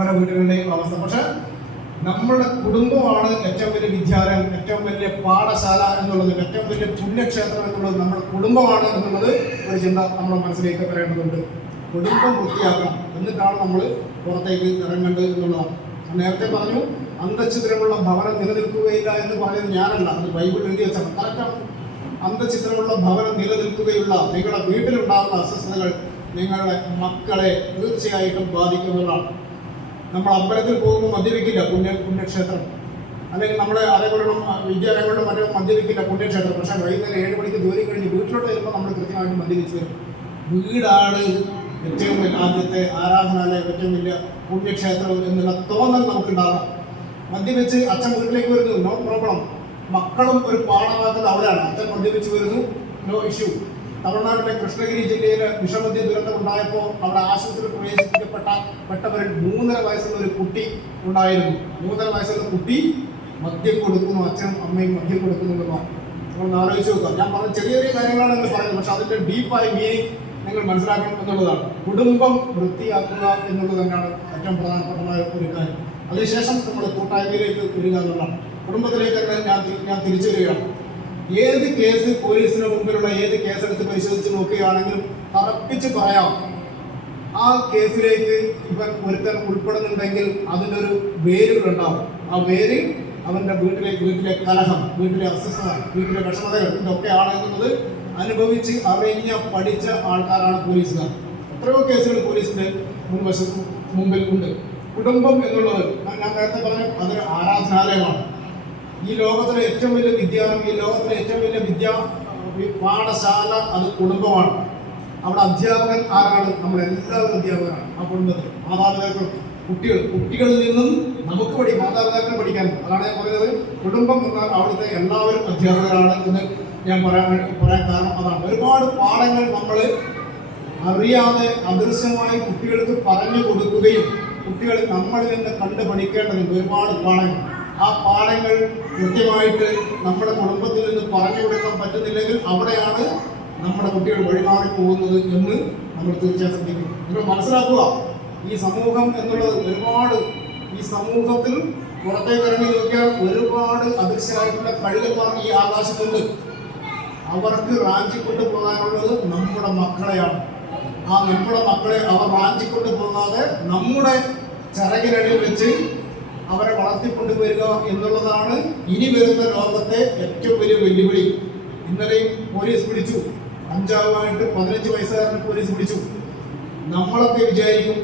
പല വീടുകളുടെയും അവസ്ഥ. പക്ഷെ നമ്മുടെ കുടുംബമാണ് ഏറ്റവും വലിയ വിദ്യാലയം, ഏറ്റവും വലിയ പാഠശാല എന്നുള്ളത്, ഏറ്റവും വലിയ പുണ്യക്ഷേത്രം എന്നുള്ളത് നമ്മുടെ കുടുംബമാണ് എന്നുള്ളത് ഒരു ചിന്ത നമ്മുടെ മനസ്സിലേക്ക് വരേണ്ടതുണ്ട്. കുടുംബം വൃത്തിയാക്കണം, എന്നിട്ടാണ് നമ്മൾ പുറത്തേക്ക് ഇറങ്ങേണ്ടത് എന്നുള്ളതാണ്. നേരത്തെ പറഞ്ഞു അന്തഛിദ്രമുള്ള ഭവനം നിലനിൽക്കുകയില്ല എന്ന് പറയുന്നത് ഞാനല്ല, അത് ബൈബിൾ എഴുതി വെച്ചാണ്. കറക്റ്റാണ്. അന്തഛിദ്രമുള്ള ഭവനം നിലനിൽക്കുകയുള്ള നിങ്ങളുടെ വീട്ടിലുണ്ടാകുന്ന അസ്വസ്ഥതകൾ നിങ്ങളുടെ മക്കളെ തീർച്ചയായിട്ടും ബാധിക്കുന്നതാണ്. നമ്മൾ അമ്പലത്തിൽ പോകുമ്പോൾ മദ്യപിക്കില്ല, പുണ്യക്ഷേത്രം. അല്ലെങ്കിൽ നമ്മുടെ അതേപോലുള്ള വിദ്യാലയങ്ങളിലും മറ്റും മദ്യപിക്കില്ല, പുണ്യക്ഷേത്രം. പക്ഷേ വൈകുന്നേരം 7 മണിക്ക് ജോലി കഴിഞ്ഞ് വീട്ടിലോട്ട് വരുമ്പോൾ നമ്മൾ കൃത്യമായിട്ട് മദ്യപിച്ച് വരും. വീടാണ് ഏറ്റവും വലിയ ആദ്യത്തെ ആരാധനാലയം, ഏറ്റവും വലിയ പുണ്യക്ഷേത്രം എന്നുള്ള തോന്നൽ നമുക്കുണ്ടാകണം. മദ്യപിച്ച് അച്ഛൻ വീട്ടിലേക്ക് വരുന്നു, നോ പ്രോബ്ലം. മക്കളും ഒരു പാഠമാക്കുന്നത് അവിടെയാണ്. അച്ഛൻ മദ്യപിച്ച് വരുന്നു, നോ ഇഷ്യൂ. തമിഴ്നാട്ടിലെ കൃഷ്ണഗിരി ജില്ലയിൽ വിഷമദ്യ ദുരന്തം ഉണ്ടായപ്പോൾ അവിടെ ആശുപത്രിയിൽ പ്രവേശിക്കപ്പെട്ടവരിൽ 3.5 വയസ്സുള്ള ഒരു കുട്ടി ഉണ്ടായിരുന്നു. 3.5 വയസ്സുള്ള കുട്ടി മദ്യം കൊടുക്കുന്നു, അച്ഛനും അമ്മയും മദ്യം കൊടുക്കുന്നു എന്നുള്ളതാണ്. നമ്മൾ ആലോചിച്ച് നോക്കുക. ഞാൻ പറഞ്ഞ ചെറിയ ചെറിയ കാര്യങ്ങളാണ് നിങ്ങൾ പറയുന്നത്, പക്ഷെ അതിൻ്റെ ഡീപ്പായ മീനിങ് നിങ്ങൾ മനസ്സിലാക്കണം എന്നുള്ളതാണ്. കുടുംബം വൃത്തിയാക്കുക എന്നുള്ളത് തന്നെയാണ് ഏറ്റവും പ്രധാനപ്പെട്ട ഒരു കാര്യം. അതിനുശേഷം നമ്മൾ കൂട്ടായ്മയിലേക്ക് വരിക എന്നുള്ളതാണ്. കുടുംബത്തിലേക്ക് തന്നെ ഞാൻ തിരിച്ചു വരികയാണ്. ഏത് കേസ് പോലീസിന് മുമ്പിലുള്ള ഏത് കേസെടുത്ത് പരിശോധിച്ച് നോക്കുകയാണെങ്കിലും തറപ്പിച്ച് പറയാം, ആ കേസിലേക്ക് ഇവൻ ഒരുത്തൻ ഉൾപ്പെടുന്നുണ്ടെങ്കിൽ അതിനൊരു വേരുകളുണ്ടാവും. ആ വേര് അവൻ്റെ വീട്ടിലെ കലഹം, വീട്ടിലെ അസ്വസ്ഥത, വീട്ടിലെ വിഷമതകൾ ഇതൊക്കെയാണ് എന്നുള്ളത് അനുഭവിച്ച് അറിഞ്ഞ പഠിച്ച ആൾക്കാരാണ് പോലീസുകാർ. എത്രയോ കേസുകൾ പോലീസിന്റെ മുമ്പിൽ ഉണ്ട്. കുടുംബം എന്നുള്ളത് ഞാൻ നേരത്തെ പറഞ്ഞു, അതൊരു ആരാധനാലയമാണ്. ഈ ലോകത്തിലെ ഏറ്റവും വലിയ വിദ്യാലയം, ഈ ലോകത്തിലെ ഏറ്റവും വലിയ പാഠശാല അത് കുടുംബമാണ്. അവിടെ അധ്യാപകൻ ആരാണ്? നമ്മളെല്ലാവരും അധ്യാപകരാണ്. ആ കുടുംബത്തിൽ മാതാപിതാക്കൾ, കുട്ടികളിൽ നിന്നും നമുക്ക് മാതാപിതാക്കൾ പഠിക്കാനും. അതാണ് ഞാൻ പറയുന്നത്. കുടുംബം എന്നാൽ അവിടുത്തെ എല്ലാവരും അധ്യാപകരാണ് എന്ന് ഞാൻ പറയാൻ കാരണം അതാണ്. ഒരുപാട് പാഠങ്ങൾ നമ്മൾ അറിയാതെ അദൃശ്യമായി കുട്ടികൾക്ക് പറഞ്ഞു കൊടുക്കുകയും കുട്ടികൾ നമ്മളിൽ നിന്ന് കണ്ട് പഠിക്കേണ്ടതുണ്ട്. ഒരുപാട് പാഠങ്ങൾ. ആ പാഠങ്ങൾ കൃത്യമായിട്ട് നമ്മുടെ കുടുംബത്തിൽ നിന്ന് പറഞ്ഞു കൊടുക്കാൻ പറ്റുന്നില്ലെങ്കിൽ അവിടെയാണ് നമ്മുടെ കുട്ടികൾ വഴിമാറി പോകുന്നത് എന്ന് നമ്മൾ തീർച്ചയായും ശ്രദ്ധിക്കും. നിങ്ങൾ മനസ്സിലാക്കുക, ഈ സമൂഹം എന്നുള്ളത് ഒരുപാട്, ഈ സമൂഹത്തിൽ പുറത്തേക്ക് ഇറങ്ങി നോക്കിയാൽ ഒരുപാട് അദൃശ്യമായിട്ടുള്ള കഴുകന്മാർ ഈ ആകാശത്തുണ്ട്. അവർക്ക് റാഞ്ചിക്കൊണ്ട് പോകാനുള്ളത് നമ്മുടെ മക്കളെയാണ്. ആ നമ്മുടെ മക്കളെ അവർ റാഞ്ചിക്കൊണ്ട് പോകാതെ നമ്മുടെ ചിറകിനടിയിൽ വെച്ച് അവരെ വളർത്തിക്കൊണ്ടുവരിക എന്നുള്ളതാണ് ഇനി വരുന്ന ലോകത്തെ ഏറ്റവും വലിയ വെല്ലുവിളി. ഇന്നലെയും പോലീസ് പിടിച്ചു, കഞ്ചാവുമായിട്ട് 15 വയസ്സുകാരനെ പോലീസ് പിടിച്ചു. നമ്മളൊക്കെ വിചാരിക്കും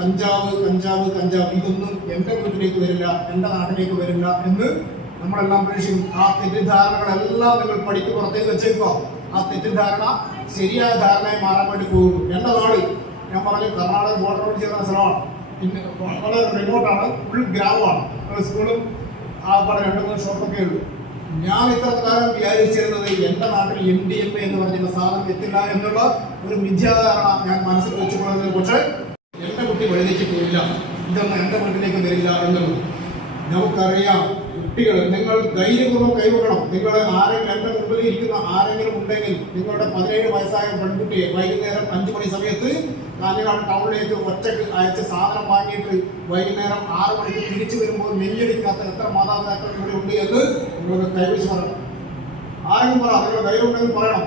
കഞ്ചാവ് ഇതൊന്നും എൻ്റെ വീട്ടിലേക്ക് വരില്ല, എൻ്റെ നാട്ടിലേക്ക് വരില്ല എന്ന് നമ്മളെല്ലാം പ്രതീക്ഷിക്കും. ആ തെറ്റിദ്ധാരണകളെല്ലാം നിങ്ങൾ പഠിക്ക് പുറത്തേക്ക് വെച്ചേക്കുക. ആ തെറ്റിദ്ധാരണ ശരിയായ ധാരണയായി മാറാൻ വേണ്ടി പോകുന്നു. എൻ്റെ നാട് ഞാൻ പറഞ്ഞു, കർണാടക ബോർഡറോട് ചേർന്ന സ്ഥലമാണ്. പിന്നെ വളരെ റിമോട്ടാണ്, ഫുൾ ഗ്രാമമാണ്. സ്കൂളും ആ പറഞ്ഞ 2-3 ഷോപ്പൊക്കെ ഉള്ളൂ. ഞാൻ ഇത്ര കാലം വിചാരിച്ചിരുന്നത് എൻ്റെ നാട്ടിൽ MDMA എന്ന് പറഞ്ഞിട്ടുള്ള സാധനം എത്തില്ല എന്നുള്ള ഒരു മിഥ്യാധാരണ ഞാൻ മനസ്സിൽ വെച്ചുകൊള്ളുന്നത്. പക്ഷേ എൻ്റെ കുട്ടി വഴിതെറ്റി പോയില്ല, ഇതൊന്നും എൻ്റെ വീട്ടിലേക്ക് വരില്ല എന്നുള്ളത് നമുക്കറിയാം. കുട്ടികൾ, നിങ്ങൾ ധൈര്യപൂർവ്വം കൈവക്കണം. നിങ്ങൾ ആരെങ്കിലും എൻ്റെ മുമ്പിൽ ഇരിക്കുന്ന ആരെങ്കിലും ഉണ്ടെങ്കിൽ നിങ്ങളുടെ 17 വയസ്സായ പെൺകുട്ടിയെ വൈകുന്നേരം 5 മണി സമയത്ത് കാഞ്ഞങ്ങാട് ടൗണിലേക്ക് ഒറ്റക്ക് അയച്ച് സാധനം വാങ്ങിയിട്ട് വൈകുന്നേരം 6 മണിക്ക് തിരിച്ചു വരുമ്പോൾ നെല്ലിടിക്കാത്ത എത്ര മാതാപിതാക്കൾ ഇവിടെ ഉണ്ട് എന്ന് നിങ്ങൾക്ക് കൈവച്ച് പറയണം. ആരെങ്കിലും പറ, നിങ്ങൾ ധൈര്യം ഉണ്ടെങ്കിൽ പറയണം.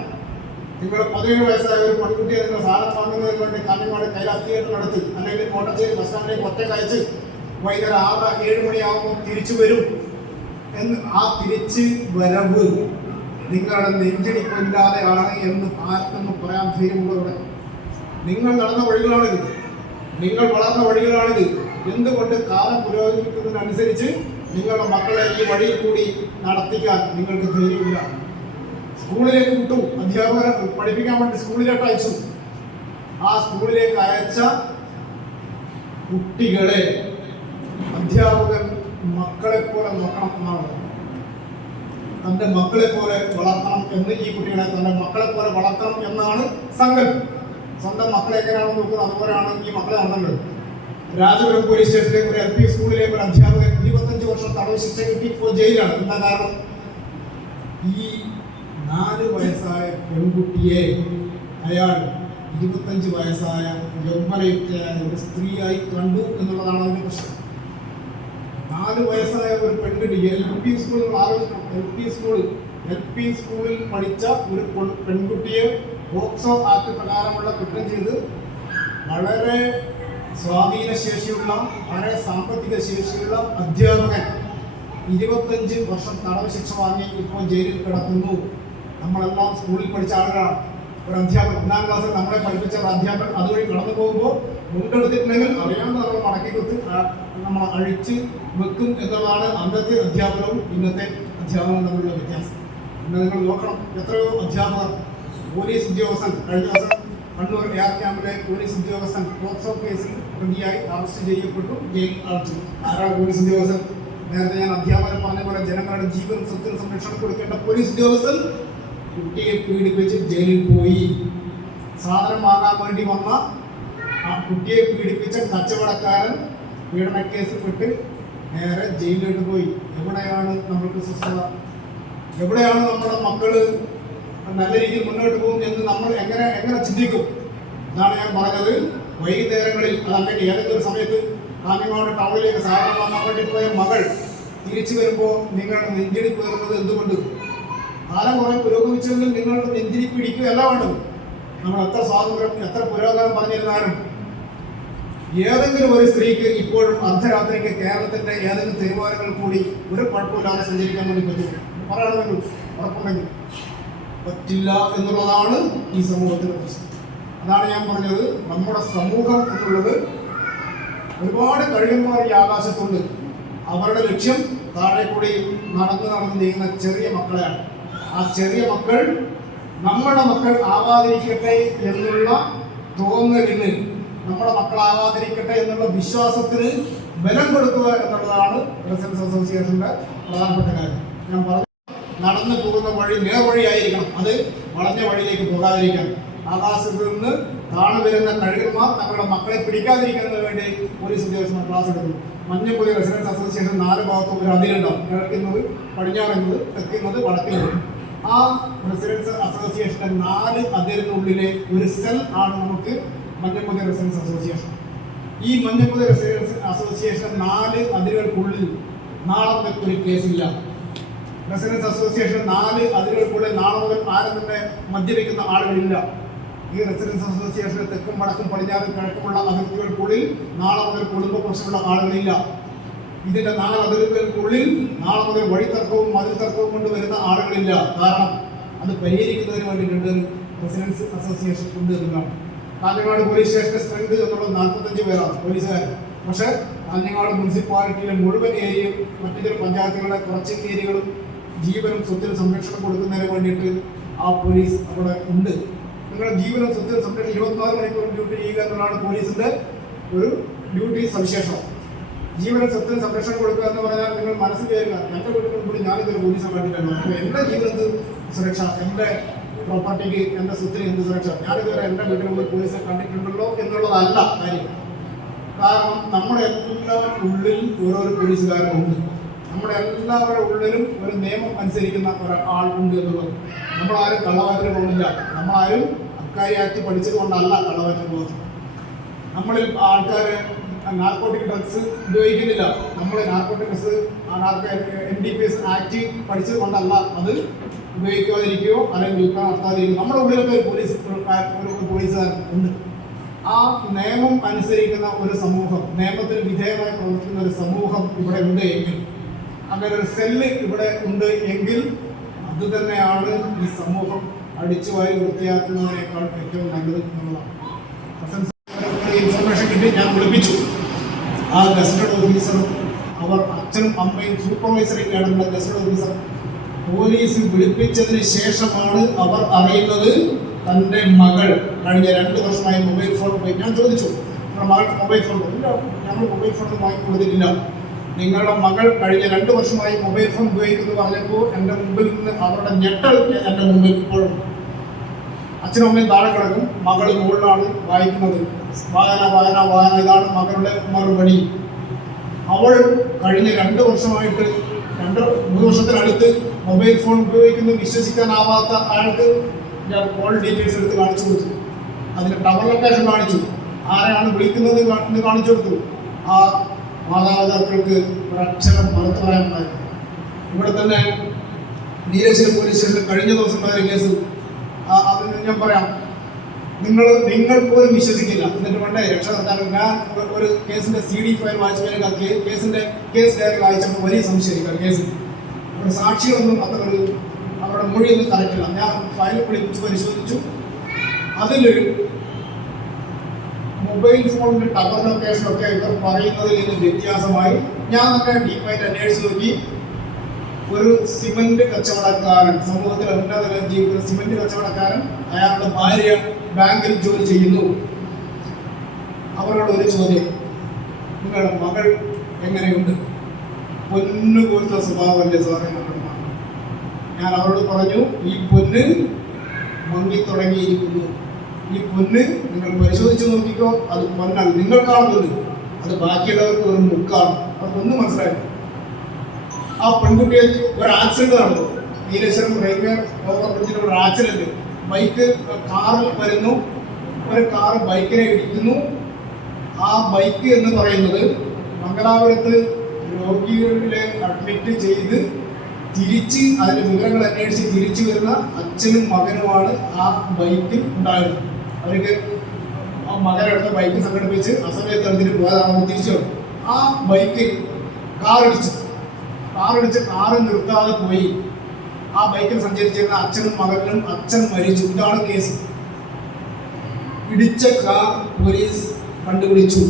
നിങ്ങൾ 17 വയസ്സായ ഒരു പെൺകുട്ടിയെ നിങ്ങൾ സാധനം വാങ്ങുന്നതിന് വേണ്ടി കാഞ്ഞങ്ങാട് കൈലാസ് തിയേറ്ററിനടുത്ത് അല്ലെങ്കിൽ കോട്ടച്ചേരി ബസ് സ്റ്റാൻഡിലേക്ക് ഒറ്റക്ക് അയച്ച് വൈകുന്നേരം 6-7 മണിയാകുമ്പോൾ തിരിച്ചു വരും എന്ന്, ആ തിരിച്ച് വരവ് നിങ്ങളുടെ നെഞ്ചിടിപ്പില്ലാതെയാണ് എന്ന് ആർക്കൊന്നും പറയാൻ ധൈര്യമുള്ളവരുടെ. നിങ്ങൾ നടന്ന വഴികളാണിത്, നിങ്ങൾ വളർന്ന വഴികളാണിത്. എന്തുകൊണ്ട് കാലം പുരോഗമിക്കുന്നതിനനുസരിച്ച് നിങ്ങളുടെ മക്കളെ ഈ വഴിയിൽ കൂടി നടത്തിക്കാൻ നിങ്ങൾക്ക് ധൈര്യമില്ല? സ്കൂളിലേക്ക് വിട്ടു, അധ്യാപകരെ പഠിപ്പിക്കാൻ വേണ്ടി സ്കൂളിലേക്ക് അയച്ചു. ആ സ്കൂളിലേക്ക് അയച്ച കുട്ടികളെ അധ്യാപകൻ മക്കളെ പോലെ നോക്കണം എന്നാണ്. തൻ്റെ മക്കളെ പോലെ വളർത്തണം എന്ന്, ഈ കുട്ടികളെ തൻ്റെ മക്കളെ പോലെ വളർത്തണം എന്നാണ് സങ്കല്പം. സ്വന്തം മക്കളെ എങ്ങനെയാണ് നോക്കുന്നത് അതുപോലെയാണ് ഈ മക്കളെ നടന്നത്. രാജപുരം പോലീസ് സ്റ്റേഷനിലെ ഒരു LP സ്കൂളിലേക്ക് ഒരു അധ്യാപകൻ 25 വർഷം തടവ് ശിക്ഷ കിട്ടി ഇപ്പോൾ ജയിലാണ്. എന്താ കാരണം? ഈ 4 വയസ്സായ പെൺകുട്ടിയെ അയാൾ 25 വയസ്സായ യൗവനയുക്തയായ ഒരു സ്ത്രീയായി കണ്ടു എന്നുള്ളതാണ് അതിൻ്റെ പ്രശ്നം. 4 വയസ്സായ ഒരു പെൺകുട്ടി എൽ പി സ്കൂളിൽ പഠിച്ച ഒരു പെൺകുട്ടിയെ പോക്സോ ആക്ട് പ്രകാരമുള്ള കുറ്റം ചെയ്ത് വളരെ സ്വാധീന ശേഷിയുള്ള, വളരെ സാമ്പത്തിക ശേഷിയുള്ള അധ്യാപകൻ 25 വർഷം തടവ് ശിക്ഷ വാങ്ങി ഇപ്പോൾ ജയിലിൽ കിടക്കുന്നു. നമ്മളെല്ലാം സ്കൂളിൽ പഠിച്ച ആളുകളാണ്. ഒരു അധ്യാപകൻ 1-ാം ക്ലാസ്സിൽ നമ്മളെ പഠിപ്പിച്ച ഒരു അധ്യാപകൻ അതുവഴി കടന്നു പോകുമ്പോൾ മുണ്ടെടുത്തിട്ടുണ്ടെങ്കിൽ അറിയാവുന്ന നമ്മൾ മടക്കി കുത്തി നമ്മൾ അഴിച്ച് വെക്കും എന്നുള്ളതാണ് അന്നത്തെ അധ്യാപനവും ഇന്നത്തെ അധ്യാപനവും തമ്മിലുള്ള വ്യത്യാസം. പിന്നെ നിങ്ങൾ നോക്കണം, എത്രയോ അധ്യാപകർ, പോലീസ് ഉദ്യോഗസ്ഥൻ, കഴിഞ്ഞ ദിവസം കണ്ണൂർ എയർ ക്യാമ്പിലെ പോലീസ് ഉദ്യോഗസ്ഥൻ പോക്സോ കേസിൽ പ്രതിയായി അറസ്റ്റ് ചെയ്യപ്പെട്ടു, ജയിലിൽ അടച്ചു. ആരാണ് പോലീസ് ഉദ്യോഗസ്ഥൻ? നേരത്തെ ഞാൻ അധ്യാപകർ പറഞ്ഞ പോലെ ജനങ്ങളുടെ ജീവനും സ്വത്തിനും സംരക്ഷണം കൊടുക്കേണ്ട പോലീസ് ഉദ്യോഗസ്ഥൻ കുട്ടിയെ പീഡിപ്പിച്ച് ജയിലിൽ പോയി. സാധനം വാങ്ങാൻ വേണ്ടി വന്ന ആ കുട്ടിയെ പീഡിപ്പിച്ച കച്ചവടക്കാരൻ പീഡനക്കേസിൽപ്പെട്ട് നേരെ ജയിലിലോട്ട് പോയി. എവിടെയാണ് നമ്മൾക്ക് സ്വസ്ഥത? എവിടെയാണ് നമ്മുടെ മക്കള് നല്ല രീതിയിൽ മുന്നോട്ട് പോകും എന്ന് നമ്മൾ എങ്ങനെ ചിന്തിക്കും? ഇതാണ് ഞാൻ പറഞ്ഞത്. വൈകുന്നേരങ്ങളിൽ അതല്ലെങ്കിൽ ഏതെങ്കിലും ഒരു സമയത്ത് കാഞ്ഞങ്ങാട് ടൗണിലേക്ക് സാധനം വാങ്ങാൻ വേണ്ടി പോയ മകൾ തിരിച്ചു വരുമ്പോൾ നിങ്ങളുടെ നെഞ്ചിടി കയറുന്നത് എന്തുകൊണ്ട്? കാലം കുറെ പുരോഗമിച്ചെങ്കിൽ നിങ്ങളുടെ നെഞ്ചിടി പിടിക്കുകയല്ല വേണ്ടത്. നമ്മൾ എത്ര സ്വാതന്ത്ര്യം, എത്ര പുരോഗമനം പറഞ്ഞിരുന്നാലും ഏതെങ്കിലും ഒരു സ്ത്രീക്ക് ഇപ്പോഴും അർദ്ധരാത്രിക്ക് കേരളത്തിന്റെ ഏതെങ്കിലും തെരുവാരങ്ങൾ കൂടി ഒരു കുഴപ്പമില്ലാതെ സഞ്ചരിക്കാൻ വേണ്ടി പറ്റും? പറയണമെങ്കിൽ ഉറപ്പുണ്ടെങ്കിൽ പറ്റില്ല എന്നുള്ളതാണ് ഈ സമൂഹത്തിന്റെ പ്രശ്നം. അതാണ് ഞാൻ പറഞ്ഞത്, നമ്മുടെ സമൂഹം എന്നുള്ളത് ഒരുപാട് കഴിവുമാർ ഈ ആകാശത്തുണ്ട്. അവരുടെ ലക്ഷ്യം താഴെ കൂടി നടന്ന് നീങ്ങുന്ന ചെറിയ മക്കളെയാണ്. ആ ചെറിയ മക്കൾ നമ്മുടെ മക്കൾ ആവാതിരിക്കട്ടെ എന്നുള്ള തോന്നലിന്, നമ്മുടെ മക്കളാവാതിരിക്കട്ടെ എന്നുള്ള വിശ്വാസത്തിന് ബലം കൊടുക്കുക എന്നുള്ളതാണ് റെസിഡൻസ് അസോസിയേഷന്റെ പ്രധാനപ്പെട്ട കാര്യം. ഞാൻ പറഞ്ഞു, നടന്നു പോകുന്ന വഴി നേർവഴിയായിരിക്കണം, അത് വളഞ്ഞ വഴിയിലേക്ക് പോകാതിരിക്കാൻ. ആകാശത്ത് നിന്ന് താണു വരുന്ന കഴുകന്മാർ തങ്ങളുടെ മക്കളെ പിടിക്കാതിരിക്കുന്നതിന് വേണ്ടി പോലീസ് ഉദ്യോഗസ്ഥർ ക്ലാസ് എടുക്കുന്നു. മഞ്ഞപ്പുലി റെസിഡൻസ് അസോസിയേഷൻ 4 ഭാഗത്തും ഒരു അതിരുണ്ടാവും. കിഴക്കുന്നത്, പടിഞ്ഞാറുന്നത്, തെക്കുന്നത്, വടക്കുന്നത്. ആ റെസിഡൻസ് അസോസിയേഷന്റെ 4 അതിരിനുള്ളിലെ ഒരു സെൽ ആണ് നമുക്ക് മഞ്ഞപ്പുലി റെസിഡൻസ് അസോസിയേഷൻ. ഈ മഞ്ഞപ്പുലി റെസിഡൻസ് അസോസിയേഷൻ 4 അതിരുകൾക്കുള്ളിൽ നാളെ മുതൽ ഒരു കേസില്ല. റെസിഡൻസ് അസോസിയേഷൻ 4 അതിരുകൾക്കുള്ളിൽ നാളെ മുതൽ ആരും തന്നെ മദ്യപിക്കുന്ന ആളുകളില്ല. ഈ റെസിഡൻസ് അസോസിയേഷന് തെക്കും വടക്കും പടിഞ്ഞാറും കിഴക്കുമുള്ള അതിർത്തികൾക്കുള്ളിൽ നാളെ മുതൽ കുടുംബ പ്രശ്നമുള്ള ആളുകളില്ല. ഇതിന്റെ 4 അതിർത്തികൾക്കുള്ളിൽ നാളെ മുതൽ വഴിത്തർക്കവും മതിൽ തർക്കവും കൊണ്ടുവരുന്ന ആളുകളില്ല. കാരണം അത് പരിഹരിക്കുന്നതിന് വേണ്ടിയിട്ടുണ്ട് റെസിഡൻസ് അസോസിയേഷൻ ഉണ്ട് എന്നുള്ളതാണ്. കാഞ്ഞങ്ങാട് പോലീസ് സ്റ്റേഷന്റെ സ്ട്രെങ്ത് എന്നുള്ളത് 45 പേരാണ് പോലീസുകാർ. പക്ഷേ കാഞ്ഞങ്ങാട് മുനിസിപ്പാലിറ്റിയിലെ മുഴുവൻ ഏരിയയും മറ്റു ചില പഞ്ചായത്തുകളുടെ കുറച്ച് ഏരിയകളും ജീവനും സ്വത്തിനും സംരക്ഷണം കൊടുക്കുന്നതിന് വേണ്ടിയിട്ട് ആ പോലീസ് അവിടെ ഉണ്ട്. നിങ്ങളുടെ ജീവനും സ്വത്തിനും സംരക്ഷണം 24 മണിക്കൂർ ഡ്യൂട്ടി ചെയ്യുക എന്നുള്ളതാണ് പോലീസിന്റെ ഒരു ഡ്യൂട്ടി സവിശേഷം. ജീവനും സ്വത്തിനും സംരക്ഷണം കൊടുക്കുക എന്ന് പറഞ്ഞാൽ നിങ്ങൾ മനസ്സിൽ കയറുക, എൻ്റെ വീട്ടിൽ കൂടി ഞാനിതൊരു പോലീസിനെ കണ്ടിട്ടുണ്ടോ? എൻ്റെ ജീവനത്തിന് സുരക്ഷ, എൻ്റെ പ്രോപ്പർട്ടിക്ക്, എൻ്റെ സ്വത്തിന് എന്ത് സുരക്ഷ? ഞാനിതുവരെ എൻ്റെ വീട്ടിൽ പോലീസിനെ കണ്ടിട്ടുണ്ടല്ലോ എന്നുള്ളതല്ല കാര്യം. കാരണം നമ്മുടെ എല്ലാവരുടെ ഉള്ളിൽ ഓരോരോ പോലീസുകാരുണ്ട്. നമ്മുടെ എല്ലാവരുടെ ഉള്ളിലും ഒരു നിയമം അനുസരിക്കുന്ന ഒരാൾ ഉണ്ട് എന്നുള്ളത്. നമ്മളാരും കള്ളവാറ്റിന് പോകുന്നില്ല. നമ്മളാരും അബ്കാരി ആക്ട് പഠിച്ചത് കൊണ്ടല്ല കള്ളവാറ്റിന് പോകുന്നത്. നമ്മളിൽ ആൾക്കാർ നാർക്കോട്ടിക് ഡ്രഗ്സ് ഉപയോഗിക്കുന്നില്ല. നമ്മൾ നാർക്കോട്ടിക്സ് NDPS ആക്ട് പഠിച്ചത് കൊണ്ടല്ല അത് ഉപയോഗിക്കാതിരിക്കുകയോ അല്ലെങ്കിൽ വിൽക്കാൻ നടത്താതിരിക്കുകയോ. നമ്മുടെ ഉള്ളിലൊക്കെ ഒരു പോലീസുകാരൻ ഉണ്ട്. ആ നിയമം അനുസരിക്കുന്ന ഒരു സമൂഹം, നിയമത്തിന് വിധേയമായി പ്രവർത്തിക്കുന്ന ഒരു സമൂഹം ഇവിടെ ഉണ്ട് എങ്കിൽ, അങ്ങനെ ഒരു സെല്ല് ഇവിടെ ഉണ്ട് എങ്കിൽ അത് തന്നെയാണ് ഈ സമൂഹം അടിച്ചുവാരി വൃത്തിയാക്കുന്നതിനേക്കാൾ ഏറ്റവും നല്ലത് എന്നുള്ളതാണ്. ഇൻഫർമേഷൻ കിട്ടി, ഞാൻ വിളിപ്പിച്ചു. ആ ഗസറ്റഡ് ഓഫീസർ, അവർ അച്ഛനും അമ്മയും സൂപ്പർവൈസറിയും കേടുള്ള ഗസറ്റഡ് ഓഫീസർ പോലീസ് വിളിപ്പിച്ചതിന് ശേഷമാണ് അവർ അറിയുന്നത് തൻ്റെ മകൾ കഴിഞ്ഞ 2 വർഷമായി മൊബൈൽ ഫോൺ ഉപയോഗിക്കും. ഞാൻ ചോദിച്ചു, നിങ്ങളുടെ മകൾക്ക് മൊബൈൽ ഫോൺ ഇല്ല? ഞങ്ങൾ മൊബൈൽ ഫോൺ വാങ്ങി കൊടുത്തിട്ടില്ല. നിങ്ങളുടെ മകൾ കഴിഞ്ഞ 2 വർഷമായി മൊബൈൽ ഫോൺ ഉപയോഗിക്കുന്നു പറഞ്ഞപ്പോൾ എൻ്റെ മുമ്പിൽ നിന്ന് അവരുടെ ഞെട്ടൽ എൻ്റെ മുമ്പിൽ ഇപ്പോഴും. അച്ഛനും അമ്മയും താഴെ കിടക്കും, മകൾ മുകളിലാണ് വായിക്കുന്നത്. വായന ഇതാണ് മകളുടെ മറുപടി. അവൾ കഴിഞ്ഞ 2 വർഷമായിട്ട് 2-3 വർഷത്തിനടുത്ത് മൊബൈൽ ഫോൺ ഉപയോഗിക്കുന്നത് വിശ്വസിക്കാനാവാത്ത ആൾക്ക് ഞാൻ കോൾ ഡീറ്റെയിൽസ് എടുത്ത് കാണിച്ചു കൊടുത്തു. അതിന് ടവർ ലൊക്കേഷൻ കാണിച്ചു, ആരെയാണ് വിളിക്കുന്നത് എന്ന് കാണിച്ചു കൊടുത്തു. ആ മാതാപിതാക്കൾക്ക് ഒരക്ഷരം മറുത്തു പറയാനുണ്ടായിരുന്നു. ഇവിടെ തന്നെ നീലേശ്വരം പോലീസ് സ്റ്റേഷനിൽ കഴിഞ്ഞ ദിവസം ഉണ്ടായ കേസ്, അതിന് ഞാൻ പറയാം, നിങ്ങൾ പോലും വിശ്വസിക്കില്ല. എന്നിട്ട് വേണ്ടേ രക്ഷകർത്താക്കൾ, ഞാൻ ഒരു കേസിന്റെ CD ഫയൽ വായിച്ചതിനേക്കാൾ കേസ് ഡയറി വായിച്ചപ്പോൾ വലിയ സംശയിക്കാം. കേസിൽ ഒരു സാക്ഷികളൊന്നും അത്ര അവരുടെ മൊഴിയൊന്നും കറക്റ്റില്ല. ഞാൻ ഫയൽ വിളിച്ച് പരിശോധിച്ചു. അതിലൊരു മൊബൈൽ ഫോണിന്റെ ടവർ ലൊക്കേഷനൊക്കെ ഇവർ പറയുന്നതിൽ നിന്ന് വ്യത്യാസമായി. ഞാൻ തന്നെ ഡീപ്പായിട്ട് അന്വേഷിച്ച് നോക്കി. ഒരു സിമന്റ് കച്ചവടക്കാരൻ, സമൂഹത്തിൽ ഉന്നത ജീവിക്കുന്ന സിമന്റ് കച്ചവടക്കാരൻ, അയാളുടെ ഭാര്യ ബാങ്കിൽ ജോലി ചെയ്യുന്നു. അവരോട് ഒരു ചോദ്യം, നിങ്ങളുടെ മകൾ എങ്ങനെയുണ്ട്? പൊന്നു പോലത്തെ സ്വഭാവമല്ലേ സാറേ മകൾ? ഞാൻ അവരോട് പറഞ്ഞു, ഈ പൊന്ന് മങ്ങി തുടങ്ങിയിരിക്കുന്നു. ഈ പൊന്ന് നിങ്ങൾ പരിശോധിച്ച് നോക്കിക്കോ, അത് പൊന്നാണ്. നിങ്ങൾക്കാണ് പൊന്ന്, അത് ബാക്കിയുള്ളവർക്ക് ഒരു മുക്കാണ്. അതൊന്ന് മനസ്സിലായിരുന്നു. ആ പെൺകുട്ടിയെ ഒരു ആക്സിഡന്റ് നടന്നു. നീലേശ്വരം റെയിൽവേ ഓവർ ബ്രിഡ്ജിൽ ഒരു ആക്സിഡന്റ്. കാറിൽ വരുന്നു, ഒരു കാർ ബൈക്കിനെ ഇടിക്കുന്നു. ആ ബൈക്ക് എന്ന് പറയുന്നത് മംഗലാപുരത്ത് രോഗികളെ അഡ്മിറ്റ് ചെയ്ത് തിരിച്ച് അതിന്റെ വിവരങ്ങൾ അന്വേഷിച്ച് തിരിച്ചു വരുന്ന അച്ഛനും മകനുമാണ് ആ ബൈക്കിൽ ഉണ്ടായിരുന്നത്. അവർക്ക് ആ മകനെടുത്ത ബൈക്ക് സംഘടിപ്പിച്ച് അസമയത്ത് എടുത്തിട്ട് പോയതാണെന്ന് തിരിച്ചു വന്നു. ആ ബൈക്കിൽ കാറിടിച്ച് കാറ് നിർത്താതെ പോയി. ആ ബൈക്കിൽ സഞ്ചരിച്ചിരുന്ന അച്ഛനും മകനും, അച്ഛൻ മരിച്ചു. ഇതാണ് കേസ്. ഇടിച്ച കാർ പോലീസ് കണ്ടുപിടിച്ചു.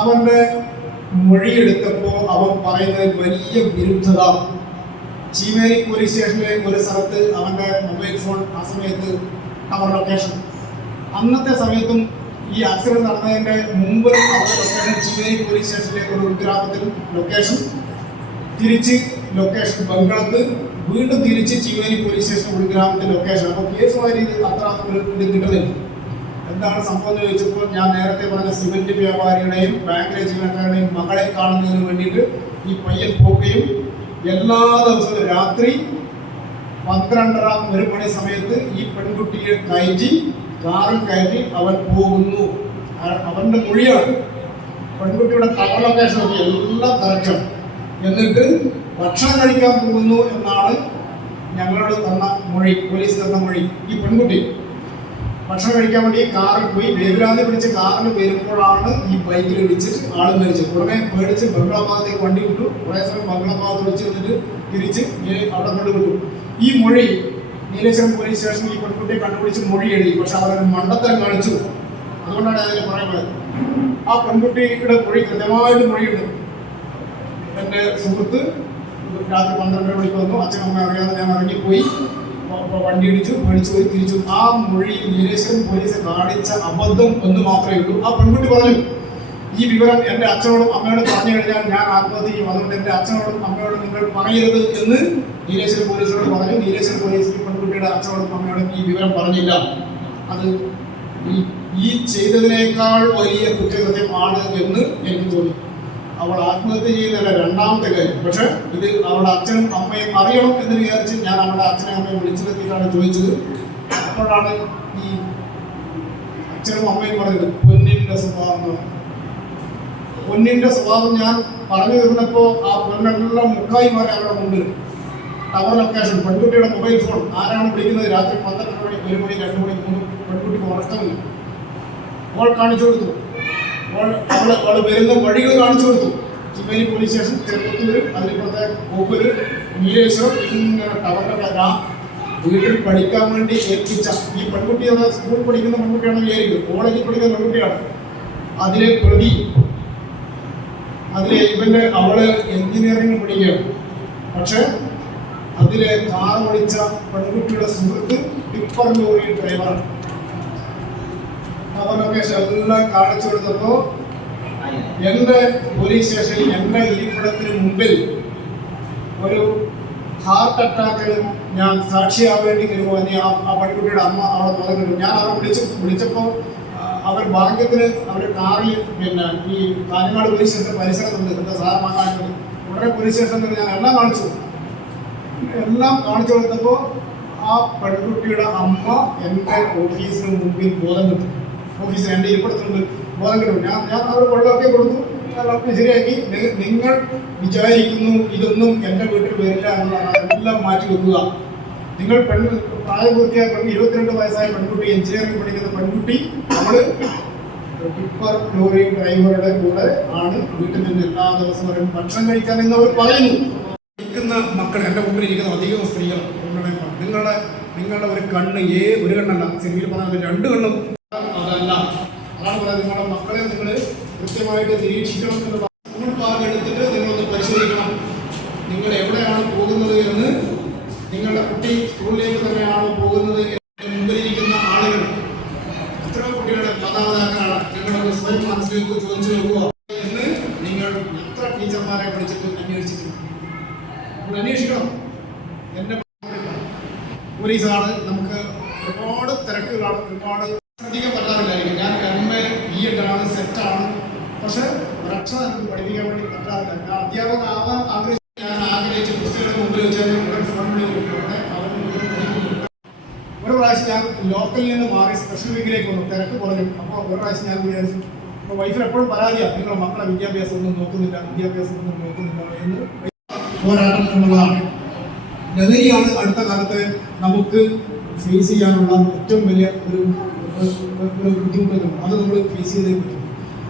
അവന്റെ മൊഴിയെടുത്തപ്പോൾ അവൻ പറയുന്നത് വലിയ വിരുദ്ധത. ചീമേരി പോലീസ് സ്റ്റേഷനിലെ ഒരു സ്ഥലത്ത് അവന്റെ മൊബൈൽ ഫോൺ ആ സമയത്ത് ടവർ ലൊക്കേഷൻ, അന്നത്തെ സമയത്തും ഈ ആക്സിഡന്റ് നടന്നതിന്റെ മുമ്പ് അവരുടെ ലൊക്കേഷൻ ചീമേരി പോലീസ് സ്റ്റേഷനിലെ ഒരു ഉൾഗ്രാമത്തിൽ ലൊക്കേഷൻ, തിരിച്ച് ലൊക്കേഷൻ ബംഗളത്ത്, വീണ്ടും തിരിച്ച് ചീമേരി പോലീസ് സ്റ്റേഷൻ ഉൾഗ്രാമത്തിൽ ലൊക്കേഷൻ. അപ്പോൾ കേസുമായി അത്ര ഇത് കിട്ടുന്നില്ല. എന്താണ് സംഭവം എന്ന് ചോദിച്ചപ്പോൾ ഞാൻ നേരത്തെ പറഞ്ഞ സിമന്റ് വ്യാപാരിയുടെയും ബാങ്കിലെ ജീവനക്കാരുടെയും മകളെ കാണുന്നതിന് വേണ്ടിയിട്ട് ഈ പയ്യൻ പോവുകയും എല്ലാ ദിവസവും രാത്രി 12:30 1 മണി സമയത്ത് ഈ പെൺകുട്ടിയെ കാറിൽ കയറ്റി അവൻ പോകുന്നു. അവന്റെ മൊഴിയാണ്. പെൺകുട്ടിയുടെ ടവർ ലൊക്കേഷൻ ഒക്കെ എല്ലാം കറക്റ്റാണ്. എന്നിട്ട് ഭക്ഷണം കഴിക്കാൻ പോകുന്നു എന്നാണ് ഞങ്ങളോട് തന്ന മൊഴി, പോലീസ് തന്ന മൊഴി. ഈ പെൺകുട്ടി ഭക്ഷണം കഴിക്കാൻ വേണ്ടി കാറിൽ പോയി വേവലാതി പിടിച്ച് കാറിൽ വരുമ്പോഴാണ് ഈ ബൈക്കിൽ ഇടിച്ചിട്ട് ആൾ മരിച്ചത്. ഉടനെ പേടിച്ച് ബംഗ്ലാഭാഗത്തേക്ക് വണ്ടി വിട്ടു. കുറേ സമയം ബംഗ്ലാഭാഗത്ത് വെച്ച് വന്നിട്ട് തിരിച്ച് അവിടെ കൊണ്ടുവിട്ടു. ഈ മൊഴി നീലേശ്വരം പോലീസ് സ്റ്റേഷനിൽ ഈ പെൺകുട്ടിയെ കണ്ടുപിടിച്ച് മൊഴി എഴുതി. പക്ഷെ അവരൊരു മണ്ടത്തരം കാണിച്ചു. അതുകൊണ്ടാണ് അതിന് പറയുന്നത്. ആ പെൺകുട്ടിയുടെ മൊഴി കൃത്യമായിട്ട് മൊഴിയുണ്ട്. എൻ്റെ സുഹൃത്ത് രാത്രി 12 മണിക്ക് വന്നു, അച്ഛനമ്മ അറിയാതെ ഞാൻ ഇറങ്ങിപ്പോയി, വണ്ടി ഇടിച്ചു, മേടിച്ചു പോയി, തിരിച്ചു. ആ മൊഴി നീലേശ്വരം പോലീസ് കാണിച്ച അബദ്ധം ഒന്ന് മാത്രമേ ഉള്ളൂ. ആ പെൺകുട്ടി പറഞ്ഞു, ഈ വിവരം എൻ്റെ അച്ഛനോടും അമ്മയോടും പറഞ്ഞു കഴിഞ്ഞാൽ ഞാൻ ആത്മഹത്യ ചെയ്യും, അതുകൊണ്ട് എൻ്റെ അച്ഛനോടും അമ്മയോടും നിങ്ങൾ പറയരുത് എന്ന് നീലേശ്വരം പോലീസിനോട് പറഞ്ഞു. നീലേശ്വരം പോലീസ് ഈ പെൺകുട്ടിയുടെ അച്ഛനോടും അമ്മയോടും ഈ വിവരം പറഞ്ഞില്ല. അത് ഈ ചെയ്തതിനേക്കാൾ വലിയ കുറ്റകൃത്യമാണ് എന്ന് എനിക്ക് തോന്നി. അവൾ ആത്മഹത്യ ചെയ്യുന്നതല്ല രണ്ടാമത്തെ കാര്യം. പക്ഷെ ഇത് അവളുടെ അച്ഛനും അമ്മയും അറിയണം എന്ന് വിചാരിച്ച് ഞാൻ അവളുടെ അച്ഛനെ അമ്മയും വിളിച്ചെത്തിയിട്ടാണ് ചോദിച്ചത്. അപ്പോഴാണ് ഈ അച്ഛനും അമ്മയും പറഞ്ഞത് പൊന്നിന്റെ സ്വഭാവം. പൊന്നിന്റെ സ്വഭാവം ഞാൻ പറഞ്ഞു തീർന്നപ്പോൾ ആ പൊന്നെല്ലാം മുക്കായി മാറി അവരുടെ മുമ്പിൽ. ടവർ ലൊക്കേഷൻ, പെൺകുട്ടിയുടെ മൊബൈൽ ഫോൺ, ആരാണ് വിളിക്കുന്നത്, രാത്രി 12 മണി 1 മണി 2 മണി 3, പെൺകുട്ടിക്ക് ഉറക്കമില്ല. അവൾ കാണിച്ചു കൊടുത്തു. അവൾ വരുന്ന വഴികൾ കാണിച്ചു കൊടുത്തു. ചീമേരി പോലീസ് സ്റ്റേഷൻ, ചെറുപ്പത്തൂര്, അതിലിപ്പുറത്തെ കോപ്പൂര്, നീലേശ്വരം, ഇങ്ങനെ ടവറിലൊക്കെ വീട്ടിൽ പഠിക്കാൻ വേണ്ടി ഏൽപ്പിച്ച ഈ പെൺകുട്ടി സ്കൂൾ പഠിക്കുന്ന പെൺകുട്ടിയാണ് വിചാരിക്കും, കോളേജിൽ പഠിക്കുന്ന പെൺകുട്ടിയാണ്. അതിലെ പ്രതി, അവള് എഞ്ചിനീയറിംഗ് പഠിക്കുകയാണ്. പക്ഷെ അതിലെ കാർ ഓടിച്ച പെൺകുട്ടിയുടെ സുഹൃത്ത് ടിപ്പർ ലോറി ഡ്രൈവറാണ്. അവരൊക്കെ എല്ലാം കാണിച്ചു കൊടുത്തപ്പോ എന്റെ പോലീസ് സ്റ്റേഷനിൽ എന്റെ ഇരിപ്പിടത്തിന് മുമ്പിൽ ഒരു ഹാർട്ട് അറ്റാക്കിന് ഞാൻ സാക്ഷിയാവേണ്ടി വരുമോ എന്ന് ആ പെൺകുട്ടിയുടെ അമ്മ അവിടെ പറഞ്ഞിട്ടുണ്ട്. ഞാൻ അവരെ വിളിച്ചപ്പോൾ അവർ ഭാഗ്യത്തിന് അവർ കാറിൽ ഈ കാഞ്ഞങ്ങാട് പോലീസ് സ്റ്റേഷൻ പരിസരത്തുണ്ട്, എന്താ സാധനം വാങ്ങാനുണ്ട്. ഉടനെ പോലീസ് സ്റ്റേഷനിൽ ഞാൻ എല്ലാം കാണിച്ചു കൊടുത്തപ്പോൾ ആ ആ പെൺകുട്ടിയുടെ അമ്മ എൻ്റെ ഓഫീസിന് മുമ്പിൽ ബോധം കിട്ടും. ഓഫീസിൽ എൻ്റെ ഇരിപ്പിടത്തുണ്ട് ബോധം കിട്ടും. ഞാൻ അവർ വെള്ളമൊക്കെ കൊടുത്തു, വെള്ളമൊക്കെ ശരിയാക്കി. നിങ്ങൾ വിചാരിക്കുന്നു ഇതൊന്നും എൻ്റെ വീട്ടിൽ വരില്ല എന്നുള്ളതാണ്. അതെല്ലാം മാറ്റി വെക്കുക. നിങ്ങൾ പ്രായപൂർത്തിയായ 22 വയസ്സായ പെൺകുട്ടി, എഞ്ചിനീയറിംഗ് പഠിക്കുന്ന പെൺകുട്ടി, നമ്മൾ ടിപ്പർ ലോറി ഡ്രൈവറുടെ കൂടെ ആണ് വീട്ടിൽ നിന്ന് എല്ലാ ദിവസവും ഭക്ഷണം കഴിക്കാൻ എന്ന് അവർ പറയുന്നു. ഇരിക്കുന്ന മക്കൾ, എൻ്റെ മുമ്പിൽ ഇരിക്കുന്ന അധികം സ്ത്രീകൾ, നിങ്ങളുടെ ഒരു കണ്ണ് ഒരു കണ്ണല്ല, സിനിമയിൽ പറഞ്ഞാൽ 2 കണ്ണും അതല്ല. അതാണ് പറയുന്നത്, നിങ്ങളുടെ മക്കളെ നിങ്ങൾ കൃത്യമായിട്ട് നിരീക്ഷിക്കണം എന്നുള്ള. സ്കൂൾ ബാഗ് എടുത്തിട്ട് നിങ്ങളൊന്ന് പരിശോധിക്കണം, നിങ്ങൾ എവിടെയാണ് പോകുന്നത് എന്ന്. നിങ്ങളുടെ കുട്ടി സ്കൂളിലേക്ക് തന്നെയാണോ പോകുന്നത്? മുമ്പിലിരിക്കുന്ന ആളുകൾ എത്രയോ കുട്ടികളുടെ മാതാപിതാക്കളാണ്. നിങ്ങളൊന്ന് സ്വയം മനസ്സിലേക്ക് ചോദിച്ചു നോക്കുക എന്ന് നിങ്ങൾ എത്ര ടീച്ചർമാരെ പഠിച്ചിട്ട് അന്വേഷിച്ചിട്ടുണ്ട്? നമ്മൾ അന്വേഷിക്കണം. എൻ്റെ പോലീസാണ്, നമുക്ക് ഒരുപാട് തിരക്കുകളാണ്, ഒരുപാട് ശ്രദ്ധിക്കാൻ പറ്റാറില്ലായിരിക്കും. ഞാൻ MA B.Ed ആണ്, സെറ്റാണ്, പക്ഷെ ഒരക്ഷരം എനിക്ക് പഠിപ്പിക്കാൻ വേണ്ടി പറ്റാറില്ല. ഞാൻ അധ്യാപകനാവാൻ ആഗ്രഹിച്ച പുസ്തകങ്ങളുടെ മുമ്പിൽ വെച്ചാൽ ഒരു പ്രാവശ്യം ഞാൻ ലോക്കലിൽ നിന്ന് മാറി സ്പെഷ്യൽ വീക്കിലേക്ക് വന്നു, തിരക്ക് കുറഞ്ഞു. അപ്പോൾ ഒരു പ്രാവശ്യം ഞാൻ വിചാരിച്ചു, അപ്പോൾ വൈഫിൽ എപ്പോഴും പരാതിയാണ്, നിങ്ങളുടെ മക്കളെ വിദ്യാഭ്യാസം ഒന്നും നോക്കുന്നില്ല എന്ന്. പോരാട്ടം എന്നുള്ളതാണ്. ലഹരിയാണ് അടുത്ത കാലത്ത് നമുക്ക് ഫേസ് ചെയ്യാനുള്ള ഏറ്റവും വലിയ ഒരു ബുദ്ധിമുട്ടുകൾ. അത് നമ്മൾ ഫേസ് ചെയ്തേ പറ്റും.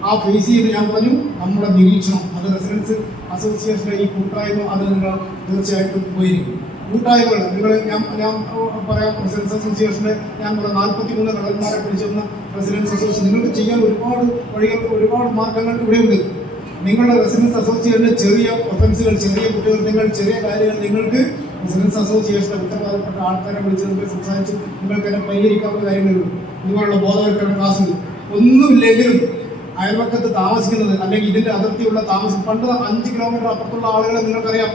ആ ഫേസ് ചെയ്ത് ഞാൻ പറഞ്ഞു, നമ്മുടെ നിരീക്ഷണം, അത് റെസിഡൻസ് അസോസിയേഷൻ്റെ ഈ കൂട്ടായ്മ, അത് നിങ്ങൾ തീർച്ചയായിട്ടും പോയിരിക്കും. കൂട്ടായ്മകൾ ഞാൻ പറയാം, റെസിഡൻസ് അസോസിയേഷൻ്റെ ഞാൻ 43 കളന്മാരെ പിടിച്ചെന്ന റെസിഡൻസ് അസോസിയേഷൻ നിങ്ങൾക്ക് ചെയ്യാൻ ഒരുപാട് വഴികൾ, ഒരുപാട് മാർഗങ്ങൾ ഇവിടെയുണ്ട്. നിങ്ങളുടെ റെസിഡൻസ് അസോസിയേഷൻ്റെ ചെറിയ ഒഫൻസുകൾ, ചെറിയ കുറ്റകൃത്യങ്ങൾ, ചെറിയ കാര്യങ്ങൾ നിങ്ങൾക്ക് റെസിഡൻസ് അസോസിയേഷൻ്റെ ഉത്തരവാദപ്പെട്ട ആൾക്കാരെ വിളിച്ച് നിങ്ങൾക്ക് സംസാരിച്ച് നിങ്ങൾക്ക് തന്നെ പരിഹരിക്കാവുന്ന കാര്യങ്ങളുണ്ട്. ഇതുപോലുള്ള ബോധവൽക്കരണ ക്ലാസ്സുണ്ട്. ഒന്നുമില്ലെങ്കിലും അയൽവക്കത്ത് താമസിക്കുന്നത്, അല്ലെങ്കിൽ ഇതിൻ്റെ അതിർത്തിയുള്ള താമസം, പണ്ട് 5 കിലോമീറ്റർ അപ്പുറത്തുള്ള ആളുകളെ നിങ്ങൾക്കറിയാം.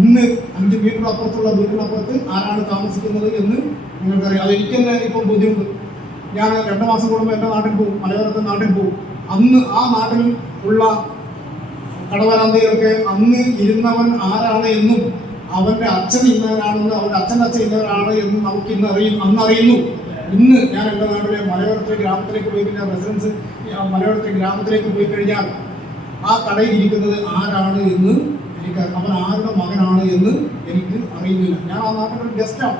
ഇന്ന് 5 മീറ്റർ അപ്പുറത്തുള്ള വീട്ടിനപ്പുറത്ത് ആരാണ് താമസിക്കുന്നത് എന്ന് നിങ്ങൾക്കറിയാം. അതെനിക്ക് തന്നെ ഇപ്പം ബുദ്ധിമുട്ട്. ഞാൻ 2 മാസം കൂടുമ്പോൾ എൻ്റെ നാട്ടിൽ പോകും, മലയോരത്തെ നാട്ടിൽ പോകും. അന്ന് ആ നാട്ടിൽ ഉള്ള കടവരാന്തയിലൊക്കെ അന്ന് ഇരുന്നവൻ ആരാണ് എന്നും അവൻ്റെ അച്ഛൻ ഇന്നവരാണെന്ന്, അവൻ്റെ അച്ഛൻ്റെ അച്ഛൻ ഇന്നവരാണ് എന്നും നമുക്ക് അന്നറിയുന്നു. ഇന്ന് ഞാൻ എൻ്റെ നാട്ടിലെ മലയോരത്തെ ഗ്രാമത്തിലേക്ക് പോയി കഴിഞ്ഞാൽ, റെസിഡൻസ് മലയോരത്തെ ഗ്രാമത്തിലേക്ക് പോയി കഴിഞ്ഞാൽ ആ കടയിൽ ഇരിക്കുന്നത് ആരാണ് എന്ന് അവൻ ആരുടെ മകനാണ് എന്ന് എനിക്ക് അറിയുന്നില്ല. ഞാൻ ആ നാട്ടിലൊരു ഗസ്റ്റാണ്,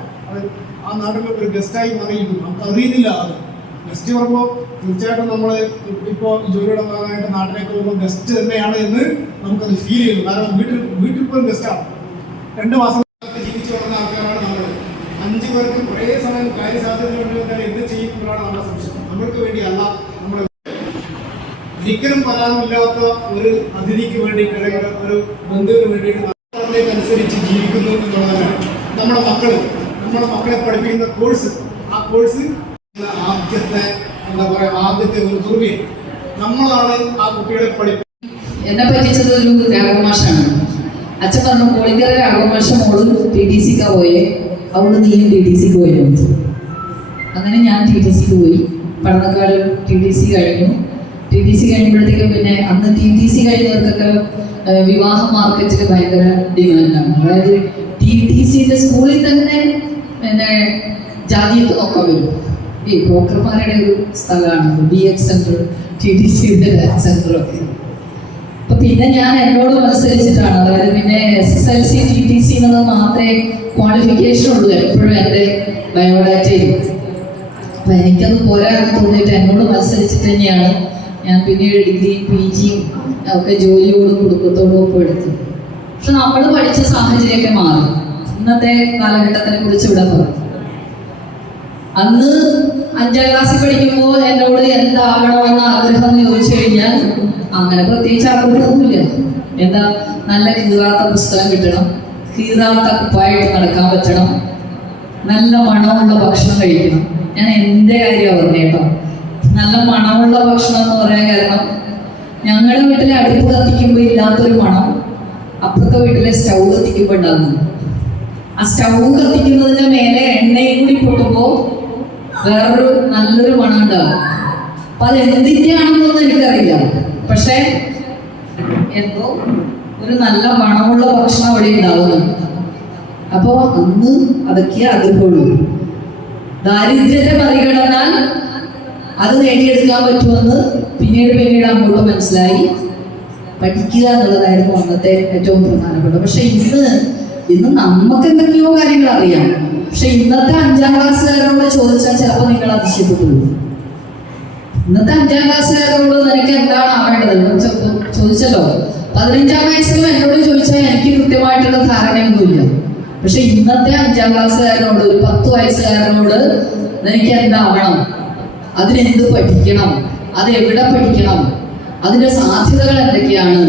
ആ നാട്ടിൽ ഒരു ഗസ്റ്റായി മാറിയിരിക്കുന്നു. നമുക്ക് അറിയുന്നില്ല. അത് ഗസ്റ്റ് പറയുമ്പോൾ തീർച്ചയായിട്ടും നമ്മൾ ഇപ്പോൾ ജോലിയുടെ ഭാഗമായിട്ട് നാട്ടിലേക്ക് പോകുമ്പോൾ ഗസ്റ്റ് തന്നെയാണ് എന്ന് നമുക്കത് ഫീൽ ചെയ്യുന്നു. കാരണം വീട്ടിൽ പോലും ഗസ്റ്റാണ്. 2 മാസം ജീവിച്ചു വരുന്ന ആൾക്കാരാണ് നമ്മൾ. 5 പേർക്ക് ഒരേ സമയം കാര്യസാധ്യത വേണ്ടി എന്ത് ചെയ്യുമ്പോഴാണ് നമ്മുടെ സംശയം. നമ്മൾക്ക് വേണ്ടിയല്ല, നമ്മൾ ഒരിക്കലും വരാനില്ലാത്ത ഒരു അതിഥിക്ക് വേണ്ടി, അല്ലെങ്കിൽ ഒരു ബന്ധുവിന് വേണ്ടിയിട്ട് അനുസരിച്ച് ജീവിക്കുന്നു എന്നുള്ളതാണ്. നമ്മുടെ മക്കളെ പഠിപ്പിക്കുന്ന കോഴ്സ്, ആ കോഴ്സ് ആദ്യത്തെ ഒരു ദൂർവ്യം നമ്മളാണ് ആ കുട്ടികളെ പഠിപ്പിക്കുന്നത്. എന്നെ പറ്റിച്ചത് ഒരു രാഘവമാഷാണ്. അച്ഛൻ പറഞ്ഞു, കോളിക്കര രാഘവമാഷ മോള് TTCക്ക് പോയേ, അവള് നീയും TTCക്ക് പോയിരുന്നു. അങ്ങനെ ഞാൻ TTCക്ക് പോയി. പടന്നക്കാട് TTC കഴിഞ്ഞു. TTC കഴിയുമ്പോഴത്തേക്കും പിന്നെ അന്ന് TTC കഴിഞ്ഞവർക്കൊക്കെ വിവാഹ മാർക്കറ്റിൽ ഭയങ്കര ഡിമാൻഡാണ്. അതായത് TTCയുടെ സ്കൂളിൽ തന്നെ പിന്നെ ജാതിയൊക്കെ നോക്കാൻ വരും. ഈ ബ്രോക്കർമാരുടെ ഒരു സ്ഥലമാണ് BF സെൻറ്റർ, TTCയുടെ സെൻറ്റർ ഒക്കെ. അപ്പൊ പിന്നെ ഞാൻ എന്നോട് മത്സരിച്ചിട്ടാണ്. അതായത് പിന്നെ SSLC TTC എന്നത് മാത്രമേ ക്വാളിഫിക്കേഷൻ ഉള്ളൂ എപ്പോഴും എൻ്റെ ബയോഡാറ്റയിൽ. അപ്പൊ എനിക്കത് പോരാന്ന് തോന്നിയിട്ട് എന്നോട് മത്സരിച്ചിട്ട് തന്നെയാണ് ഞാൻ പിന്നീട് ഡിഗ്രി PG ഒക്കെ ജോലിയോടും കുടുംബത്തോടും ഒപ്പം എടുത്തു. പക്ഷെ നമ്മൾ പഠിച്ച സാഹചര്യമൊക്കെ മാറി. ഇന്നത്തെ കാലഘട്ടത്തിനെ കുറിച്ച് ഇവിടെ പറഞ്ഞു. അന്ന് 5ാം ക്ലാസ്സിൽ പഠിക്കുമ്പോൾ എന്നോട് എന്താകണമെന്ന ആഗ്രഹം എന്ന് ചോദിച്ചു കഴിഞ്ഞാൽ അങ്ങനെ പ്രത്യേകിച്ച് ആഗ്രഹമൊന്നുമില്ല. എന്താ, നല്ല കീറാത്ത പുസ്തകം കിട്ടണം, കീറാത്ത കുപ്പായിട്ട് നടക്കാൻ പറ്റണം, നല്ല മണമുള്ള ഭക്ഷണം കഴിക്കണം. ഞാൻ എൻ്റെ കാര്യമാണ് പറഞ്ഞത് കേട്ടോ. നല്ല മണമുള്ള ഭക്ഷണം എന്ന് പറയാൻ കാരണം, ഞങ്ങളുടെ വീട്ടിലെ അടുപ്പ് കത്തിക്കുമ്പോൾ ഇല്ലാത്തൊരു മണം അപ്പുറത്തെ വീട്ടിലെ സ്റ്റൗ കത്തിക്കുമ്പോൾ ഉണ്ടാകുന്നു. ആ സ്റ്റൗ കത്തിക്കുന്നതിന്റെ മേലെ എണ്ണയും കൂടി പൊട്ടുമ്പോൾ വേറൊരു നല്ലൊരു മണം ഉണ്ടാകും. അപ്പൊ അത് എന്തിൻ്റെയാണെന്നൊന്നും എനിക്കറിയില്ല. പക്ഷെ എന്തോ ഒരു നല്ല മണമുള്ള ഭക്ഷണം അവിടെ ഉണ്ടാവുന്നുണ്ട്. അപ്പോൾ അന്ന് അതൊക്കെ ആഗ്രഹമുള്ളൂ. ദാരിദ്ര്യത്തെ മറികടന്നാൽ അത് നേടിയെടുക്കാൻ പറ്റുമെന്ന് പിന്നീട് അങ്ങോട്ട് മനസ്സിലായി. പഠിക്കുക എന്നുള്ളതായിരുന്നു അന്നത്തെ ഏറ്റവും പ്രധാനപ്പെട്ട. പക്ഷെ ഇന്ന് നമുക്ക് എന്തൊക്കെയോ കാര്യങ്ങൾ അറിയാം. പക്ഷെ ഇന്നത്തെ 5ാം ക്ലാസ്സുകാരോട് ചോദിച്ചാൽ ചിലപ്പോൾ നിങ്ങൾ അതിശയപ്പെട്ടു. ഇന്നത്തെ 5ാം ക്ലാസ്സുകാരോട് നിനക്ക് എന്താണ് ആവേണ്ടത് ചോദിച്ചല്ലോ. 15ാം വയസ്സിലും എന്നോട് ചോദിച്ചാൽ എനിക്ക് കൃത്യമായിട്ടുള്ള ധാരണയൊന്നുമില്ല. പക്ഷെ ഇന്നത്തെ 5ാം ക്ലാസ്സുകാരനോട്, ഒരു 10 വയസ്സുകാരനോട് നിനക്ക് എന്താവണം, അതിനെന്ത് പഠിക്കണം, അത് എവിടെ പഠിക്കണം, അതിന്റെ സാധ്യതകൾ എന്തൊക്കെയാണ്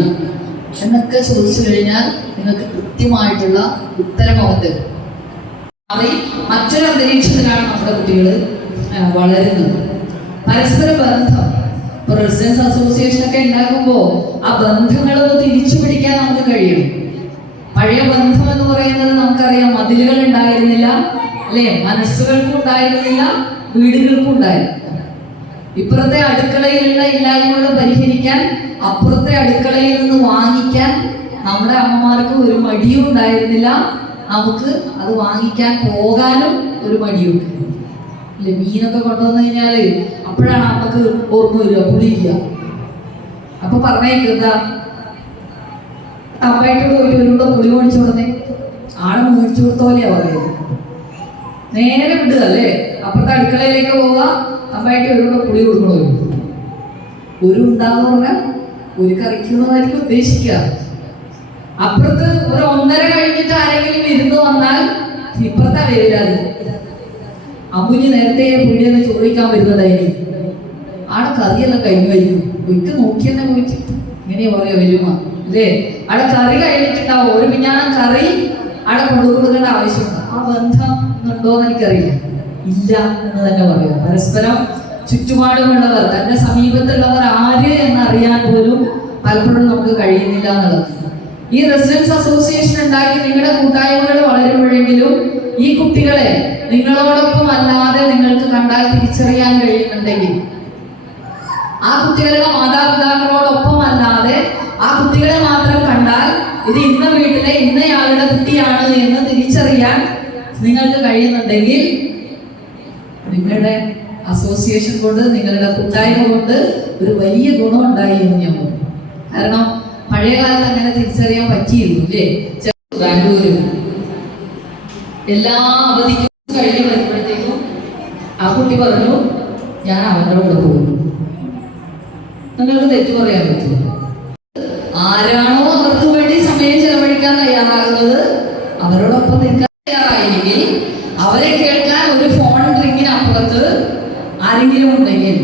എന്നൊക്കെ ചോദിച്ചു കഴിഞ്ഞാൽ നിങ്ങൾക്ക് കൃത്യമായിട്ടുള്ള ഉത്തരം അവൻ തരും. മറ്റൊരു അന്തരീക്ഷത്തിലാണ് നമ്മുടെ കുട്ടികൾ വളരുന്നത്. പരസ്പര ബന്ധം, ഇപ്പൊ റെസിഡൻസ് അസോസിയേഷൻ ഒക്കെ ഉണ്ടാക്കുമ്പോൾ ആ ബന്ധങ്ങളൊന്ന് തിരിച്ചു പിടിക്കാൻ നമുക്ക് കഴിയണം. പഴയ ബന്ധം എന്ന് പറയുന്നത് നമുക്കറിയാം, മതിലുകൾ ഉണ്ടായിരുന്നില്ല അല്ലെ, മനസ്സുകൾക്കും ഉണ്ടായിരുന്നില്ല, വീടുകൾക്കും ഉണ്ടായിരുന്നില്ല. ഇപ്പുറത്തെ അടുക്കളയിലുള്ള ഇല്ലായ്മകൾ പരിഹരിക്കാൻ അപ്പുറത്തെ അടുക്കളയിൽ നിന്ന് വാങ്ങിക്കാൻ നമ്മുടെ അമ്മമാർക്ക് ഒരു മടിയും ഉണ്ടായിരുന്നില്ല. നമുക്ക് അത് വാങ്ങിക്കാൻ പോകാനും ഒരു മടിയുണ്ട് അല്ലെ. മീനൊക്കെ കൊണ്ടുവന്നു കഴിഞ്ഞാല് അപ്പോഴാണ് നമുക്ക് ഓർമ്മ വരിക, പുളിയില്ല. അപ്പൊ പറഞ്ഞേക്കെന്താ, അമ്മായിട്ടോട് പോയിട്ട് ഒരുകൂടെ പുളി മേടിച്ചു കൊടുത്തേ, ആളെ മേടിച്ചു കൊടുത്ത പോലെയാ പറയുന്നത്. നേരെ വിടുക അല്ലേ, അപ്പുറത്തെ അടുക്കളയിലേക്ക് പോവുക, അമ്മായിട്ട് ഒരുകൂടെ പുളി കൊടുക്കണോ. ഒരു ഉണ്ടാന്ന് പറഞ്ഞാൽ ഒരു കറിക്കുന്നതായിരിക്കും ഉദ്ദേശിക്കുക. അപ്പുറത്ത് ഒരു 1:30 കഴിഞ്ഞിട്ട് ആരെങ്കിലും വിരുന്ന് വന്നാൽ ഇപ്പുറത്താ വരില്ലാതെ അമ്പുഞ്ഞ് നേരത്തെ പുള്ളിയെന്ന് ചോദിക്കാൻ വരുന്നതായിരിക്കും. ആടെ കറിയെല്ലാം കഴിഞ്ഞായിരിക്കും. ഒരിക്കൽ നോക്കിയെന്നെ പോയിട്ട് ഇങ്ങനെ പറയാ വരുമ അല്ലേ, അവിടെ കറി കഴിഞ്ഞിട്ടുണ്ടാവും. ഒരു പിഞ്ഞാണം കറി അവിടെ കൊടുക്കേണ്ട ആവശ്യമുണ്ട്. ആ ബന്ധം ഉണ്ടോന്ന് എനിക്കറിയില്ല, ഇല്ല എന്ന് തന്നെ പറയാം. പരസ്പരം ചുറ്റുപാടുമുള്ളവർ, തന്റെ സമീപത്തുള്ളവർ ആര് എന്നറിയാൻ പോലും പലപ്പോഴും നമുക്ക് കഴിയുന്നില്ല എന്നുള്ളത്. ഈ റെസിഡൻസ് അസോസിയേഷൻ ഉണ്ടാക്കി നിങ്ങളുടെ കൂട്ടായ്മകൾ വളരുമ്പോഴെങ്കിലും ഈ കുട്ടികളെ നിങ്ങളോടൊപ്പം അല്ലാതെ നിങ്ങൾക്ക് കണ്ടാൽ തിരിച്ചറിയാൻ കഴിയുന്നുണ്ടെങ്കിൽ, ആ കുട്ടികളുടെ മാതാപിതാക്കളോടൊപ്പം അല്ലാതെ ആ കുട്ടികളെ മാത്രം കണ്ടാൽ ഇത് ഇന്ന വീട്ടിലെ ഇന്നയാളുടെ കുട്ടിയാണ് എന്ന് തിരിച്ചറിയാൻ നിങ്ങൾക്ക് കഴിയുന്നുണ്ടെങ്കിൽ നിങ്ങളുടെ അസോസിയേഷൻ കൊണ്ട്, നിങ്ങളുടെ കൂട്ടായ്മ കൊണ്ട് ഒരു വലിയ ഗുണം ഉണ്ടായി എന്ന് ഞാൻ പറഞ്ഞു. കാരണം പഴയ കാലത്ത് അങ്ങനെ തിരിച്ചറിയാൻ പറ്റിയിരുന്നു അല്ലേ. ബാംഗ്ലൂരിൽ എല്ലാ അവധിക്കും കഴിഞ്ഞ് വരുമ്പോഴത്തേക്കും ആ കുട്ടി പറഞ്ഞു, ഞാൻ അവൻ്റെ കൂടെ പോകുന്നു. നിങ്ങൾക്ക് തെറ്റു പറയാൻ പറ്റും. ആരാണോ അവർക്ക് വേണ്ടി സമയം ചെലവഴിക്കാൻ തയ്യാറാകുന്നത്, അവരോടൊപ്പം നിൽക്കാൻ തയ്യാറായില്ലെങ്കിൽ, അവരെ കേൾക്കാൻ ഒരു ഫോൺ റിങ്ങിനപ്പുറത്ത് ആരെങ്കിലും ഉണ്ടെങ്കിൽ,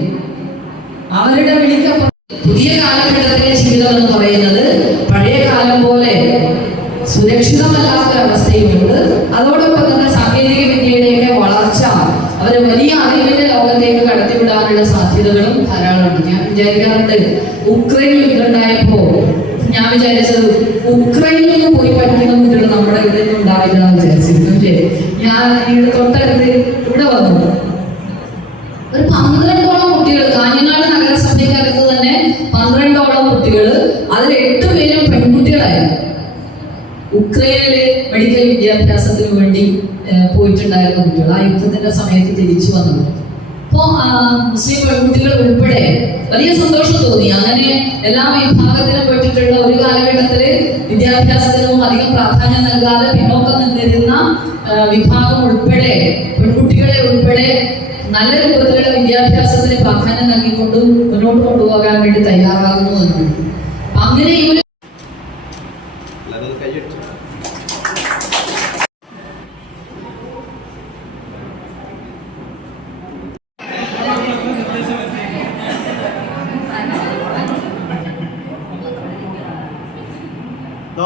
അവരുടെ വിളിക്കപ്പുറത്ത്. പുതിയ കാലഘട്ടത്തിലെ ജീവിതം എന്ന് പറയുന്നത് പഴയ കാലം പോലെ സുരക്ഷിതമല്ലാത്തൊരവസ്ഥയുമുണ്ട്. അതോടൊപ്പം തന്നെ സാങ്കേതിക വിദ്യയുടെയൊക്കെ വളർച്ച അവരെ വലിയ അറിവിന്റെ ലോകത്തേക്ക് കടത്തിവിടാനുള്ള സാധ്യതകളും ധാരാളമുണ്ട്. ഞാൻ വിചാരിക്കാറുണ്ട്, ഉക്രൈൻ യുദ്ധം ഉണ്ടായപ്പോ ഞാൻ വിചാരിച്ചത് ഉക്രൈനിൽ നിന്ന് പോയി പഠിക്കുന്ന കുട്ടികൾ നമ്മുടെ ഇവിടെ നിന്ന് ഉണ്ടാവില്ല എന്ന് വിചാരിച്ചിരുന്നു അല്ലേ. ഞാൻ ഇവിടെ തൊട്ടടുത്ത് ഇവിടെ വന്നു, ഒരു 12ഓളം കുട്ടികൾ, കാഞ്ഞങ്ങാട് നഗരസഭയ്ക്കകത്ത് തന്നെ 12ഓളം കുട്ടികൾ, അതിൽ 8 പേരും പെൺകുട്ടികളായിരുന്നു. ഉക്രൈനിലെ മെഡിക്കൽ വിദ്യാഭ്യാസത്തിന് വേണ്ടി പോയിട്ടുണ്ടായിരുന്ന കുട്ടികൾ, ആ യുദ്ധത്തിന്റെ സമയത്ത് തിരിച്ചു വന്നത്. അപ്പോൾ മുസ്ലിം പെൺകുട്ടികൾ ഉൾപ്പെടെ വലിയ സന്തോഷം തോന്നി. അങ്ങനെ എല്ലാ വിഭാഗത്തിലും പെട്ടിട്ടുള്ള, ഒരു കാലഘട്ടത്തിൽ വിദ്യാഭ്യാസത്തിനും അധികം പ്രാധാന്യം നൽകാതെ പിന്നോക്കം നിന്നിരുന്ന വിഭാഗം ഉൾപ്പെടെ, പെൺകുട്ടികളെ ഉൾപ്പെടെ നല്ല രൂപത്തിലുള്ള വിദ്യാഭ്യാസത്തിന് പ്രാധാന്യം നൽകിക്കൊണ്ട് മുന്നോട്ട് കൊണ്ടുപോകാൻ വേണ്ടി തയ്യാറാകുന്നു എന്ന്. അങ്ങനെ ഈ ഒരു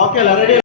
Okay, ready?